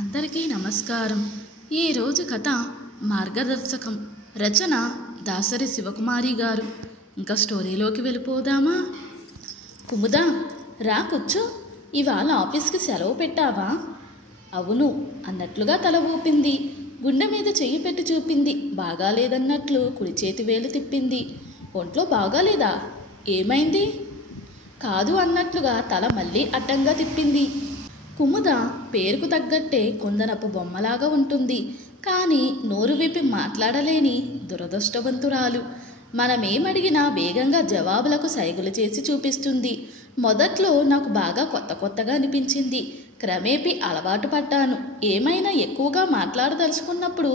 అందరికీ నమస్కారం. ఈరోజు కథ మార్గదర్శకం. రచన దాసరి శివకుమారి గారు. ఇంకా స్టోరీలోకి వెళ్ళిపోదామా? కుముదా, రా కూర్చో. ఇవాళ ఆఫీస్కి సెలవు పెట్టావా? అవును అన్నట్లుగా తల ఊపింది. గుండె మీద చెయ్యి పెట్టి చూపింది. బాగాలేదన్నట్లు కుడి చేతి వేలు తిప్పింది. ఒంట్లో బాగాలేదా? ఏమైంది? కాదు అన్నట్లుగా తల మళ్ళీ అడ్డంగా తిప్పింది. కుముద పేరుకు తగ్గట్టే కుందనపు బొమ్మలాగా ఉంటుంది. కానీ నోరు విప్పి మాట్లాడలేని దురదృష్టవంతురాలు. మనమేమడిగినా వేగంగా జవాబులకు సైగులు చేసి చూపిస్తుంది. మొదట్లో నాకు బాగా కొత్తగా అనిపించింది. క్రమేపీ అలవాటు పడ్డాను. ఏమైనా ఎక్కువగా మాట్లాడదలుచుకున్నప్పుడు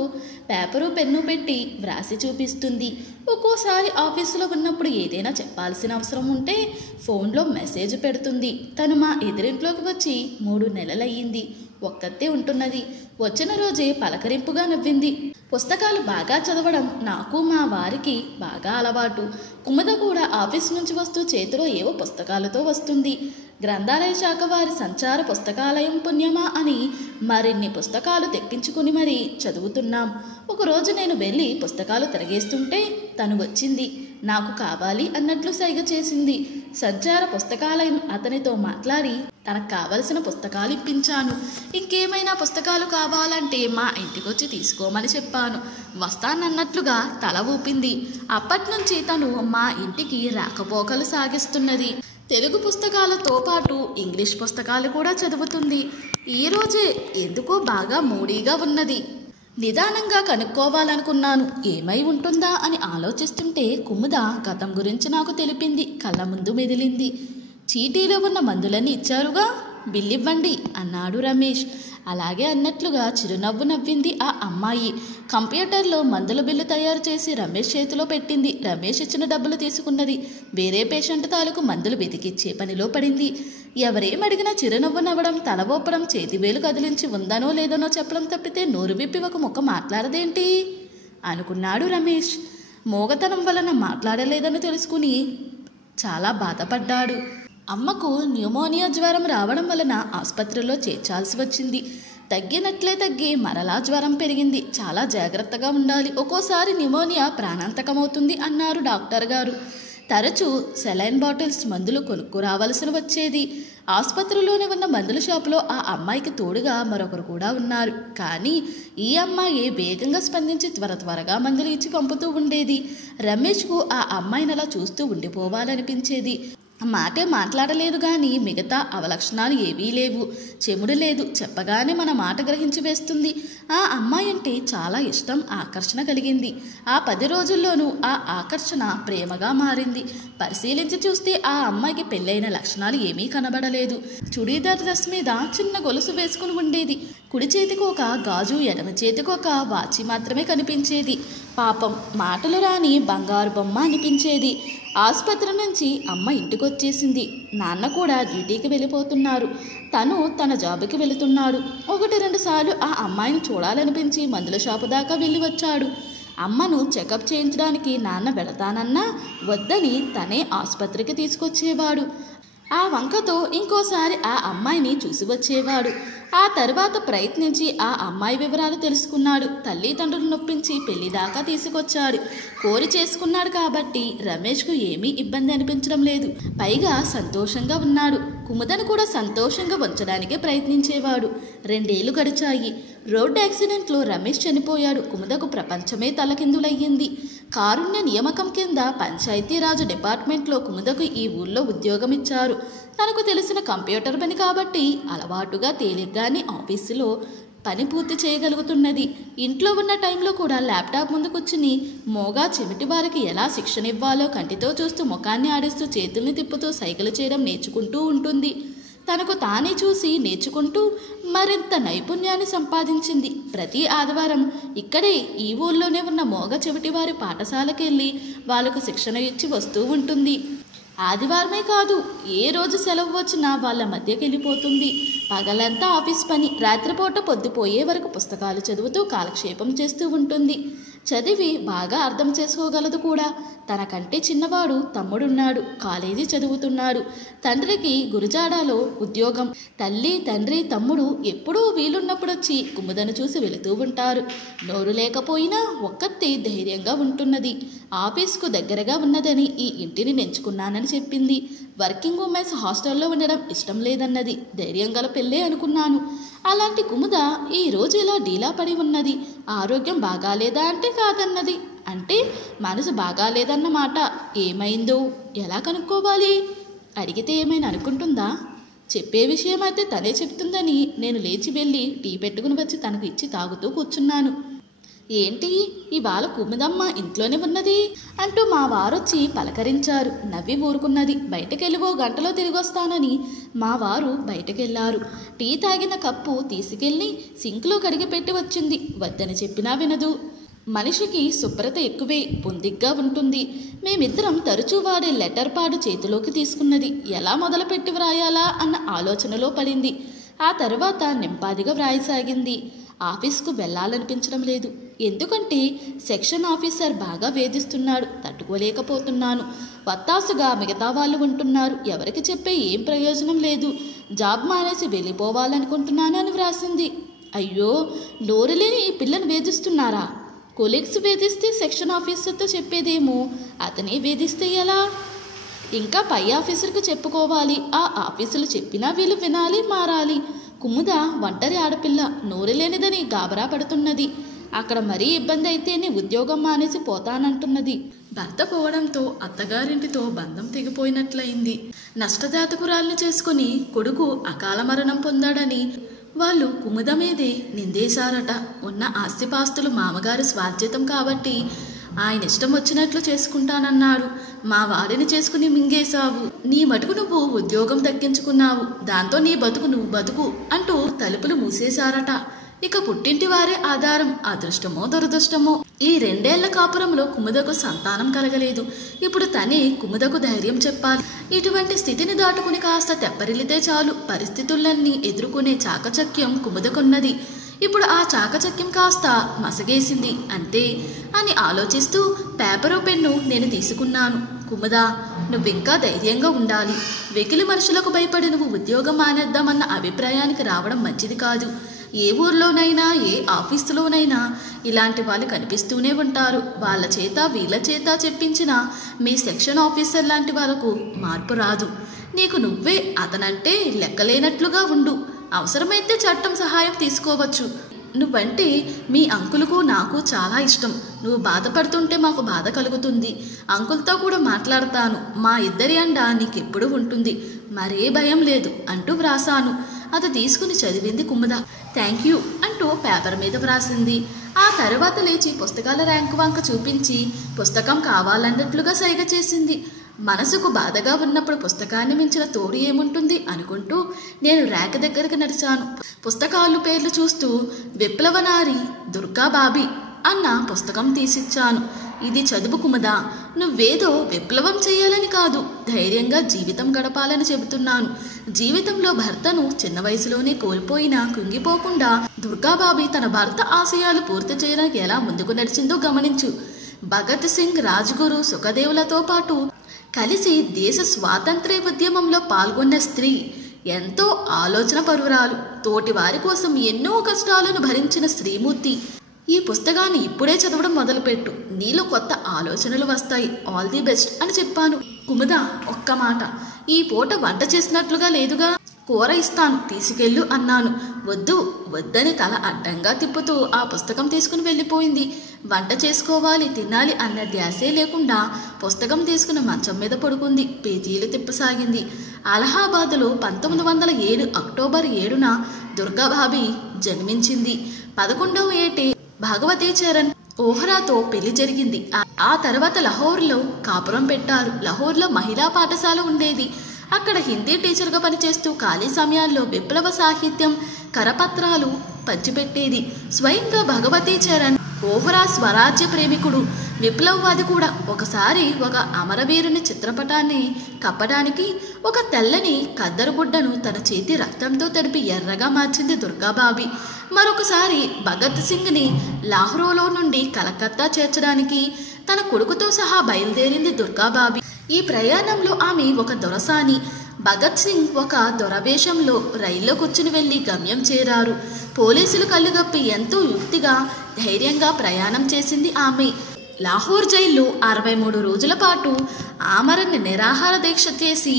పేపరు పెన్ను పెట్టి వ్రాసి చూపిస్తుంది. ఒక్కోసారి ఆఫీసులో ఉన్నప్పుడు ఏదైనా చెప్పాల్సిన అవసరం ఉంటే ఫోన్లో మెసేజ్ పెడుతుంది. తను మా ఎదురింట్లోకి వచ్చి 3 నెలలయ్యింది. ఒక్కతే ఉంటున్నది. వచ్చిన రోజే పలకరింపుగా నవ్వింది. పుస్తకాలు బాగా చదవడం నాకు మా వారికి బాగా అలవాటు. కుముద కూడా ఆఫీస్ నుంచి వస్తూ చేతిలో ఏవో పుస్తకాలతో వస్తుంది. గ్రంథాలయ శాఖ వారి సంచార పుస్తకాలయం పుణ్యమా అని మరిన్ని పుస్తకాలు తెప్పించుకుని మరీ చదువుతున్నాం. ఒకరోజు నేను వెళ్ళి పుస్తకాలు తిరగేస్తుంటే తను వచ్చింది. నాకు కావాలి అన్నట్లు సైగ చేసింది. సంచార పుస్తకాలయం అతనితో మాట్లాడి తనకు కావలసిన పుస్తకాలు ఇప్పించాను. ఇంకేమైనా పుస్తకాలు కావాలంటే మా ఇంటికొచ్చి తీసుకోమని చెప్పాను. వస్తానన్నట్లుగా తల ఊపింది. అప్పట్నుంచి తను మా ఇంటికి రాకపోకలు సాగిస్తున్నది. తెలుగు పుస్తకాలతో పాటు ఇంగ్లీష్ పుస్తకాలు కూడా చదువుతుంది. ఈరోజే ఎందుకో బాగా మూడీగా ఉన్నది. నిదానంగా కనుక్కోవాలనుకున్నాను. ఏమై ఉంటుందా అని ఆలోచిస్తుంటే కుముద గతం గురించి నాకు తెలిపింది. కళ్ళ ముందు మెదిలింది. చీటీలో ఉన్న మందులన్నీ ఇచ్చారుగా, బిల్లివ్వండి అన్నాడు రమేష్. అలాగే అన్నట్లుగా చిరునవ్వు నవ్వింది ఆ అమ్మాయి. కంప్యూటర్లో మందుల బిల్లు తయారు చేసి రమేష్ చేతిలో పెట్టింది. రమేష్ ఇచ్చిన డబ్బులు తీసుకున్నది. వేరే పేషెంట్ తాలూకు మందులు వెతికిచ్చే పనిలో పడింది. ఎవరేమడిగినా చిరునవ్వు నవ్వడం, తల ఊపడం, చేతివేలు కదిలించి ఉందనో లేదనో చెప్పడం తప్పితే నోరు విప్పి ఒక ముక్క మాట్లాడదేంటి అనుకున్నాడు రమేష్. మోగతనం వలన మాట్లాడలేదని తెలుసుకుని చాలా బాధపడ్డాడు. అమ్మకు న్యూమోనియా జ్వరం రావడం వలన ఆసుపత్రిలో చేర్చాల్సి వచ్చింది. తగ్గినట్లే తగ్గి మరలా జ్వరం పెరిగింది. చాలా జాగ్రత్తగా ఉండాలి. ఒక్కోసారి న్యూమోనియా ప్రాణాంతకమవుతుంది అన్నారు డాక్టర్ గారు. తరచూ సెలైన్ బాటిల్స్ మందులు కొనుక్కురావాల్సి వచ్చేది. ఆసుపత్రిలోనే ఉన్న మందుల షాపులో ఆ అమ్మాయికి తోడుగా మరొకరు కూడా ఉన్నారు. కానీ ఈ అమ్మాయి వేగంగా స్పందించి త్వరగా మందులు ఇచ్చి పంపుతూ ఉండేది. రమేష్కు ఆ అమ్మాయిని అలా చూస్తూ ఉండిపోవాలనిపించేది. మాటే మాట్లాడలేదు కానీ మిగతా అవలక్షణాలు ఏవీ లేవు. చెముడు లేదు. చెప్పగానే మన మాట గ్రహించి వేస్తుంది. ఆ అమ్మాయి అంటే చాలా ఇష్టం, ఆకర్షణ కలిగింది. ఆ 10 రోజుల్లోనూ ఆ ఆకర్షణ ప్రేమగా మారింది. పరిశీలించి చూస్తే ఆ అమ్మాయికి పెళ్ళైన లక్షణాలు ఏమీ కనబడలేదు. చుడీదార్ డ్రెస్ మీద చిన్న గొలుసు వేసుకుని ఉండేది. కుడి చేతికి ఒక గాజు, ఎడమ చేతికి ఒక వాచి మాత్రమే కనిపించేది. పాపం మాటలు రాని బంగారు బొమ్మ అనిపించేది. ఆసుపత్రి నుంచి అమ్మ ఇంటికొచ్చేసింది. నాన్న కూడా డ్యూటీకి వెళ్ళిపోతున్నారు. తను తన జాబుకి వెళుతున్నాడు. 1-2 సార్లు ఆ అమ్మాయిని చూడాలనిపించి మందుల షాపు దాకా వెళ్ళి వచ్చాడు. అమ్మను చెకప్ చేయించడానికి నాన్న వెళతానన్నా వద్దని తనే ఆసుపత్రికి తీసుకొచ్చేవాడు. ఆ వంకతో ఇంకోసారి ఆ అమ్మాయిని చూసి వచ్చేవాడు. ఆ తర్వాత ప్రయత్నించి ఆ అమ్మాయి వివరాలు తెలుసుకున్నాడు. తల్లిదండ్రులు నొప్పించి పెళ్లి దాకా తీసుకొచ్చాడు. కోరి చేసుకున్నాడు కాబట్టి రమేష్కు ఏమీ ఇబ్బంది అనిపించడం లేదు. పైగా సంతోషంగా ఉన్నాడు. కుముదను కూడా సంతోషంగా ఉంచడానికే ప్రయత్నించేవాడు. 2 ఏళ్లు గడిచాయి. రోడ్డు యాక్సిడెంట్లో రమేష్ చనిపోయాడు. కుముదకు ప్రపంచమే తలకిందులయ్యింది. కారుణ్య నియామకం కింద పంచాయతీరాజు డిపార్ట్మెంట్లో కుముదకు ఈ ఊళ్ళో ఉద్యోగం ఇచ్చారు. తనకు తెలిసిన కంప్యూటర్ పని కాబట్టి అలవాటుగా తేలిగ్గానే ఆఫీసులో పని పూర్తి చేయగలుగుతున్నది. ఇంట్లో ఉన్న టైంలో కూడా ల్యాప్టాప్ ముందు కూర్చుని మోగా చెమిటి వారికి ఎలా శిక్షణ ఇవ్వాలో కంటితో చూస్తూ ముఖాన్ని ఆడిస్తూ చేతుల్ని తిప్పుతూ సైకిల్ చేయడం నేర్చుకుంటూ ఉంటుంది. తనకు తానే చూసి నేర్చుకుంటూ మరింత నైపుణ్యాన్ని సంపాదించింది. ప్రతి ఆదివారం ఇక్కడే ఈ ఊళ్ళోనే ఉన్న మోగ చెవిటి వారి పాఠశాలకు వెళ్ళి వాళ్ళకు శిక్షణ ఇచ్చి వస్తూ ఉంటుంది. ఆదివారమే కాదు, ఏ రోజు సెలవు వచ్చినా వాళ్ళ మధ్యకి వెళ్ళిపోతుంది. పగలంతా ఆఫీస్ పని, రాత్రిపూట పొద్దుపోయే వరకు పుస్తకాలు చదువుతూ కాలక్షేపం చేస్తూ ఉంటుంది. చదివి బాగా అర్థం చేసుకోగలదు కూడా. తనకంటే చిన్నవాడు తమ్ముడున్నాడు, కాలేజీ చదువుతున్నాడు. తండ్రికి గురుజాడాలో ఉద్యోగం. తల్లి, తండ్రి, తమ్ముడు ఎప్పుడూ వీలున్నప్పుడొచ్చి కుముదను చూసి వెళుతూ ఉంటారు. నోరు లేకపోయినా ఒక్కత్తి ధైర్యంగా ఉంటున్నది. ఆఫీస్కు దగ్గరగా ఉన్నదని ఈ ఇంటిని ఎంచుకున్నానని చెప్పింది. వర్కింగ్ ఉమెన్స్ హాస్టల్లో ఉండడం ఇష్టం లేదన్నది. ధైర్యం గల పెళ్ళే అనుకున్నాను. అలాంటి కుముద ఈరోజు ఇలా డీలా పడి ఉన్నది. ఆరోగ్యం బాగాలేదా అంటే కాదన్నది. అంటే మనసు బాగాలేదన్నమాట. ఏమైందో ఎలా కనుక్కోవాలి? అడిగితే ఏమైనా అనుకుంటుందా? చెప్పే విషయం అయితే తనే చెప్తుందని నేను లేచి వెళ్ళి టీ పెట్టుకుని వచ్చి తనకు ఇచ్చి తాగుతూ కూర్చున్నాను. ఏంటి ఇవాళ కుముదమ్మ ఇంట్లోనే ఉన్నది అంటూ మా వారొచ్చి పలకరించారు. నవ్వి ఊరుకున్నది. బయటకెళ్ళి గంటలో తిరిగొస్తానని మా వారు బయటకెళ్లారు. టీ తాగిన కప్పు తీసుకెళ్ళి సింక్లో కడిగి పెట్టి వచ్చింది. వద్దని చెప్పినా వినదు. మనిషికి శుభ్రత ఎక్కువే, పొందిగ్గా ఉంటుంది. మేమిద్దరం తరచూ వాడే లెటర్ పాడు చేతిలోకి తీసుకున్నది. ఎలా మొదలుపెట్టి వ్రాయాలా అన్న ఆలోచనలో పడింది. ఆ తర్వాత నింపాదిగా వ్రాయసాగింది. ఆఫీస్కు వెళ్ళాలనిపించడం లేదు. ఎందుకంటే సెక్షన్ ఆఫీసర్ బాగా వేధిస్తున్నాడు. తట్టుకోలేకపోతున్నాను. వత్తాసుగా మిగతా వాళ్ళు ఉంటున్నారు. ఎవరికి చెప్పే ఏం ప్రయోజనం లేదు. జాబ్ మానేసి వెళ్ళిపోవాలనుకుంటున్నాను అని వ్రాసింది. అయ్యో, నోరు లేని ఈ పిల్లను వేధిస్తున్నారా? కొలీగ్స్ వేధిస్తే సెక్షన్ ఆఫీసర్తో చెప్పేదేమో, అతనే వేధిస్తే ఎలా? ఇంకా పై ఆఫీసర్కు చెప్పుకోవాలి. ఆ ఆఫీసులు చెప్పినా వీళ్ళు వినాలి, మారాలి. కుముద ఒంటరి ఆడపిల్ల, నోరు లేనిదని గాబరా పడుతున్నది. అక్కడ మరీ ఇబ్బంది అయితేనే ఉద్యోగం మానేసి పోతానంటున్నది. భర్త పోవడంతో అత్తగారింటితో బంధం తెగిపోయినట్లయింది. నష్టజాతకురాల్ని చేసుకుని కొడుకు అకాల మరణం పొందాడని వాళ్ళు కుముద మీదే నిందేశారట. ఉన్న ఆస్తిపాస్తులు మామగారి స్వార్జితం కాబట్టి ఆయన ఇష్టం వచ్చినట్లు చేసుకుంటానన్నాడు. మా వాడిని చేసుకుని మింగేశావు. నీ మటుకు నువ్వు ఉద్యోగం దక్కించుకున్నావు. దాంతో నీ బతుకు నువ్వు బతుకు అంటూ తలుపులు మూసేశారట. ఇక పుట్టింటి వారే ఆధారం. అదృష్టమో దురదృష్టమో ఈ 2 ఏళ్ల కాపురంలో కుముదకు సంతానం కలగలేదు. ఇప్పుడు తనే కుముదకు ధైర్యం చెప్పాలి. ఇటువంటి స్థితిని దాటుకుని కాస్త తెప్పరిల్లితే చాలు. పరిస్థితులన్నీ ఎదుర్కొనే చాకచక్యం కుముదకున్నది. ఇప్పుడు ఆ చాకచక్యం కాస్త మసగేసింది అంతే అని ఆలోచిస్తూ పేపరు పెన్ను నేను తీసుకున్నాను. కుముద, నువ్వింకా ధైర్యంగా ఉండాలి. వెకిలి మనుషులకు భయపడి నువ్వు ఉద్యోగం మానేద్దామన్న అభిప్రాయానికి రావడం మంచిది కాదు. ఏ ఊర్లోనైనా ఏ ఆఫీసులోనైనా ఇలాంటి వాళ్ళు కనిపిస్తూనే ఉంటారు. వాళ్ళ చేత వీళ్ళ చేత చెప్పించిన మీ సెక్షన్ ఆఫీసర్ లాంటి వాళ్ళకు మార్పు రాదు. నీకు నువ్వే అతనంటే లెక్కలేనట్లుగా ఉండు. అవసరమైతే చట్టం సహాయం తీసుకోవచ్చు. నువ్వంటే మీ అంకులకు నాకు చాలా ఇష్టం. నువ్వు బాధపడుతుంటే మాకు బాధ కలుగుతుంది. అంకుల్తో కూడా మాట్లాడతాను. మా ఇద్దరి అండ నీకెప్పుడు ఉంటుంది. మరే భయం లేదు అంటూ వ్రాసాను. అది తీసుకుని చదివింది కుముద. థ్యాంక్ యూ అంటూ పేపర్ మీద వ్రాసింది. ఆ తర్వాత లేచి పుస్తకాల ర్యాంకు వంక చూపించి పుస్తకం కావాలన్నట్లుగా సైగ చేసింది. మనసుకు బాధగా ఉన్నప్పుడు పుస్తకాన్ని మించిన తోడు ఏముంటుంది అనుకుంటూ నేను ర్యాక్ దగ్గరకు నడిచాను. పుస్తకాలు పేర్లు చూస్తూ విప్లవనారి దుర్గాబాబి అన్న పుస్తకం తీసిచ్చాను. ఇది చదువు కుముద. నువ్వేదో విప్లవం చేయాలని కాదు, ధైర్యంగా జీవితం గడపాలని చెబుతున్నాను. జీవితంలో భర్తను చిన్న వయసులోనే కోల్పోయినా కుంగిపోకుండా దుర్గాబాబి తన భర్త ఆశయాలు పూర్తి చేయడానికి ఎలా ముందుకు నడిచిందో గమనించు. భగత్ సింగ్, రాజ్గురు, సుఖదేవులతో పాటు కలిసి దేశ స్వాతంత్ర్య ఉద్యమంలో పాల్గొన్న స్త్రీ. ఎంతో ఆలోచన పరురాలు. తోటి వారి కోసం ఎన్నో కష్టాలను భరించిన శ్రీమూర్తి. ఈ పుస్తకాన్ని ఇప్పుడే చదవడం మొదలుపెట్టు. నీలో కొత్త ఆలోచనలు వస్తాయి. ఆల్ ది బెస్ట్ అని చెప్పాను. కుముద, ఒక్క మాట. ఈ పూట వంట చేసినట్లుగా లేదుగా. కూర ఇస్తాను, తీసుకెళ్ళు అన్నాను. వద్దు వద్దని తల అడ్డంగా తిప్పుతూ ఆ పుస్తకం తీసుకుని వెళ్ళిపోయింది. వంట చేసుకోవాలి, తినాలి అన్న ధ్యాసే లేకుండా పుస్తకం తీసుకుని మంచం మీద పడుకుంది. పేజీలు తిప్పసాగింది. అలహాబాదులో 1907 అక్టోబర్ 7న దుర్గాబాబి జన్మించింది. 11వ ఏటే భగవతీ చరణ్ ఓహ్రాతో పెళ్లి జరిగింది. ఆ తర్వాత లహోర్లో కాపురం పెట్టారు. లహోర్లో మహిళా పాఠశాల ఉండేది. అక్కడ హిందీ టీచర్గా పనిచేస్తూ ఖాళీ సమయాల్లో విప్లవ సాహిత్యం, కరపత్రాలు పంచిపెట్టేది. స్వయంగా భగవతీ చరణ్ ఓహ్రా స్వరాజ్య ప్రేమికుడు. విప్లవవాది కూడా. ఒకసారి ఒక అమరవీరుని చిత్రపటాన్ని కప్పడానికి ఒక తెల్లని కద్దరుగుడ్డను తన చేతి రక్తంతో తడిపి ఎర్రగా మార్చింది దుర్గాబాబి. మరొకసారి భగత్ సింగ్ని లాహోర్లో నుండి కలకత్తా చేర్చడానికి తన కొడుకుతో సహా బయలుదేరింది దుర్గాబాబి. ఈ ప్రయాణంలో ఆమె ఒక దొరసాని. భగత్ సింగ్ ఒక దొరవేషంలో రైల్లో కూర్చుని వెళ్లి గమ్యం చేరారు. పోలీసులు కళ్ళుగప్పి ఎంతో యుక్తిగా ధైర్యంగా ప్రయాణం చేసింది ఆమె. లాహోర్ జైల్లో 63 రోజుల పాటు ఆమరణ నిరాహార దీక్ష చేసి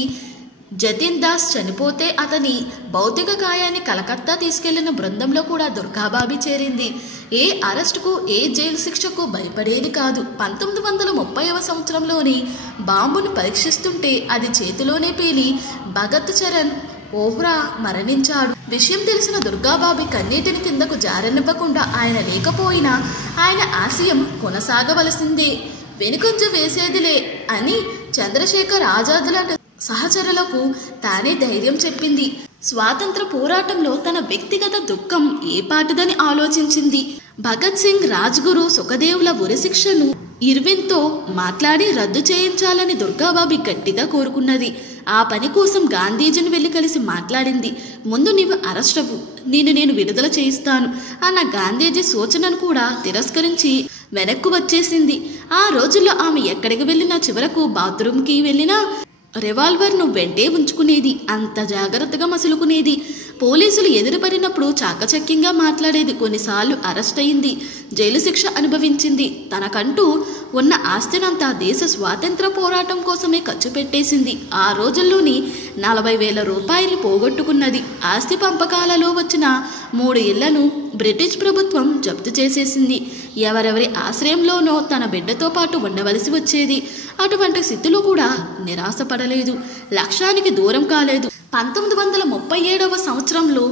జతిన్ దాస్ చనిపోతే అతని భౌతిక కాయాన్ని కలకత్తా తీసుకెళ్లిన బృందంలో కూడా దుర్గాబాబి చేరింది. ఏ అరెస్టుకు ఏ జైలు శిక్షకు భయపడేది కాదు. 1930వ సంవత్సరంలోని బాంబును పరీక్షిస్తుంటే అది చేతిలోనే పేలి భగత్ చరణ్ ఓహ్రా మరణించాడు. విషయం తెలిసిన దుర్గాబాబి కన్నీటిని కిందకు జారనివ్వకుండా ఆయన లేకపోయినా ఆయన ఆశయం కొనసాగవలసిందే, వెనుకంజ వేసేదిలే అని చంద్రశేఖర్ ఆజాద్ లాంటి సహచరులకు తానే ధైర్యం చెప్పింది. స్వాతంత్ర పోరాటంలో తన వ్యక్తిగత దుఃఖం ఏ పాటిదని ఆలోచించింది. భగత్ సింగ్, రాజ్గురు, సుఖదేవ్ల ఉరిశిక్షను ఇర్విన్తో మాట్లాడి రద్దు చేయించాలని దుర్గాబాబి గట్టిగా కోరుకున్నది. ఆ పని కోసం గాంధీజీని వెళ్లి కలిసి మాట్లాడింది. ముందు నీవు అరెస్ట్ అవ్వు, నేను విడుదల చేయిస్తాను అన్న గాంధీజీ సూచనను కూడా తిరస్కరించి వెనక్కు వచ్చేసింది. ఆ రోజుల్లో ఆమె ఎక్కడికి వెళ్ళినా చివరకు బాత్రూంకి వెళ్ళినా రివాల్వర్ను వెంటే ఉంచుకునేది. అంత జాగ్రత్తగా మసులుకునేది. పోలీసులు ఎదురుపడినప్పుడు చాకచక్యంగా మాట్లాడేది. కొన్నిసార్లు అరెస్ట్ అయింది, జైలు శిక్ష అనుభవించింది. తనకంటూ ఉన్న ఆస్తినంతా దేశ స్వాతంత్ర పోరాటం కోసమే ఖర్చు పెట్టేసింది. ఆ రోజుల్లోని 40,000 రూపాయలు పోగొట్టుకున్నది. ఆస్తి పంపకాలలో వచ్చిన 3 ఇళ్లను బ్రిటిష్ ప్రభుత్వం జప్తు చేసేసింది. ఎవరెవరి ఆశ్రయంలోనో తన బిడ్డతో పాటు ఉండవలసి వచ్చేది. అటువంటి స్థితిలో కూడా నిరాశపడలేదు, లక్ష్యానికి దూరం కాలేదు. 1937వ సంవత్సరంలో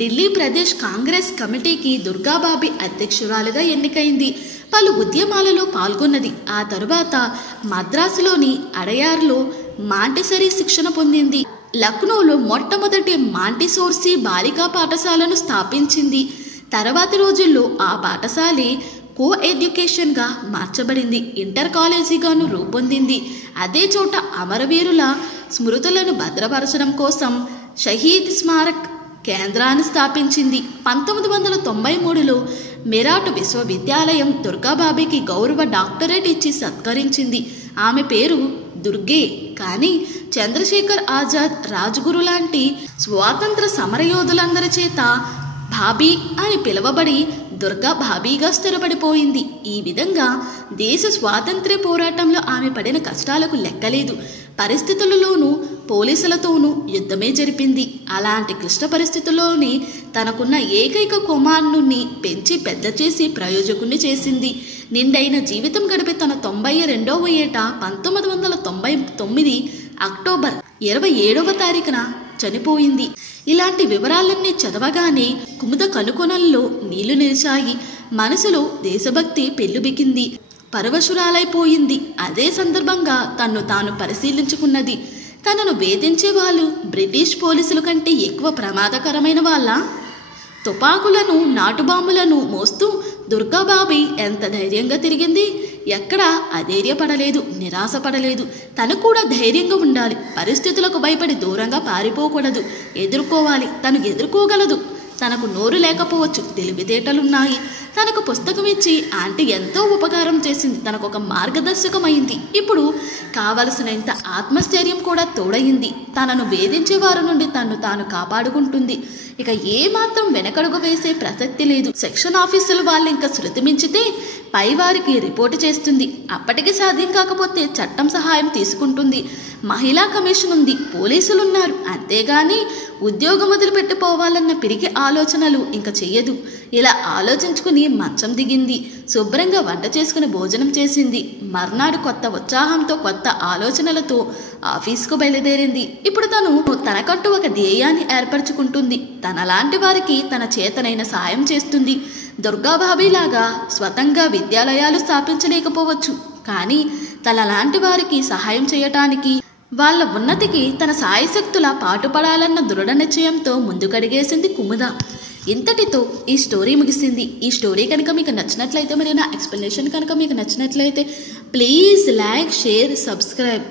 ఢిల్లీ ప్రదేశ్ కాంగ్రెస్ కమిటీకి దుర్గాబాబి అధ్యక్షురాలుగా ఎన్నికైంది. పలు ఉద్యమాలలో పాల్గొన్నది. ఆ తరువాత మద్రాసులోని అడయార్లో మాంటిసరీ శిక్షణ పొందింది. లక్నోలో మొట్టమొదటి మాంటిసోర్సీ బాలికా పాఠశాలను స్థాపించింది. తర్వాతి రోజుల్లో ఆ పాఠశాలే కో ఎడ్యుకేషన్గా మార్చబడింది. ఇంటర్ కాలేజీగాను రూపొందింది. అదే చోట అమరవీరుల స్మృతులను భద్రపరచడం కోసం షహీద్ స్మారక్ కేంద్రాన్ని స్థాపించింది. 1993లో మెరాట్ విశ్వవిద్యాలయం దుర్గాబాబికి గౌరవ డాక్టరేట్ ఇచ్చి సత్కరించింది. ఆమె పేరు దుర్గే. కానీ చంద్రశేఖర్ ఆజాద్, రాజ్గురు లాంటి స్వాతంత్ర సమరయోధులందరి చేత భాబీ అని పిలువబడి దుర్గా భాబీగా స్థిరపడిపోయింది. ఈ విధంగా దేశ స్వాతంత్ర్య పోరాటంలో ఆమె పడిన కష్టాలకు లెక్కలేదు. పరిస్థితులలోనూ పోలీసులతోనూ యుద్ధమే జరిపింది. అలాంటి క్లిష్ట పరిస్థితుల్లోనే తనకున్న ఏకైక కుమారుణ్ణి పెంచి పెద్ద చేసి ప్రయోజకుణ్ణి చేసింది. నిండైన జీవితం గడిపి తన 92వ ఏట 1999 అక్టోబర్ 27వ తారీఖున చనిపోయింది. ఇలాంటి వివరాలన్నీ చదవగానే కుముద కనుకొనల్లో నీళ్లు నిలిచాయి. మనసులో దేశభక్తి పెళ్ళుబికింది. పరవశురాలైపోయింది. అదే సందర్భంగా తన్ను తాను పరిశీలించుకున్నది. తనను వేధించే వాళ్ళు బ్రిటిష్ పోలీసుల కంటే ఎక్కువ ప్రమాదకరమైన వాళ్ళ? తుపాకులను, నాటుబాంబులను మోస్తూ దుర్గాబాబి ఎంత ధైర్యంగా తిరిగింది. ఎక్కడా అధైర్యపడలేదు, నిరాశపడలేదు. తను కూడా ధైర్యంగా ఉండాలి. పరిస్థితులకు భయపడి దూరంగా పారిపోకూడదు. ఎదుర్కోవాలి. తను ఎదుర్కోగలదు. తనకు నోరు లేకపోవచ్చు, తెలివితేటలున్నాయి. తనకు పుస్తకం ఇచ్చి ఆంటీ ఎంతో ఉపకారం చేసింది. తనకు ఒక మార్గదర్శకమైంది. ఇప్పుడు కావలసినంత ఆత్మస్థైర్యం కూడా తోడయింది. తనను వేధించే వారి నుండి తన్ను తాను కాపాడుకుంటుంది. ఇక ఏమాత్రం వెనకడుగు వేసే ప్రసక్తి లేదు. సెక్షన్ ఆఫీసుల వాళ్ళు ఇంకా శృతి మించితే పైవారికి రిపోర్టు చేస్తుంది. అప్పటికి సాధ్యం కాకపోతే చట్టం సహాయం తీసుకుంటుంది. మహిళా కమిషన్ ఉంది, పోలీసులున్నారు. అంతేగాని ఉద్యోగం వదిలిపెట్టిపోవాలన్న పిరికి ఆలోచనలు ఇంకా చెయ్యదు. ఇలా ఆలోచించుకుని మంచం దిగింది. శుభ్రంగా వంట చేసుకుని భోజనం చేసింది. మర్నాడు కొత్త ఉత్సాహంతో, కొత్త ఆలోచనలతో ఆఫీస్కు బయలుదేరింది. ఇప్పుడు తను తనకంటూ ఒక ధ్యేయాన్ని ఏర్పరచుకుంటుంది. తనలాంటి వారికి తన చేతనైన సాయం చేస్తుంది. దుర్గాబాబిలాగా స్వతంగా విద్యాలయాలు స్థాపించలేకపోవచ్చు, కానీ తనలాంటి వారికి సహాయం చేయటానికి, వాళ్ళ ఉన్నతికి తన సాయశక్తుల పాటుపడాలన్న దృఢ నిశ్చయంతో ముందుకడిగేసింది కుముద. ఇంతటితో ఈ స్టోరీ ముగిసింది. ఈ స్టోరీ కనుక మీకు నచ్చినట్లయితే మరియు నా ఎక్స్ప్లెనేషన్ కనుక మీకు నచ్చినట్లయితే ప్లీజ్ లైక్, షేర్, సబ్స్క్రైబ్.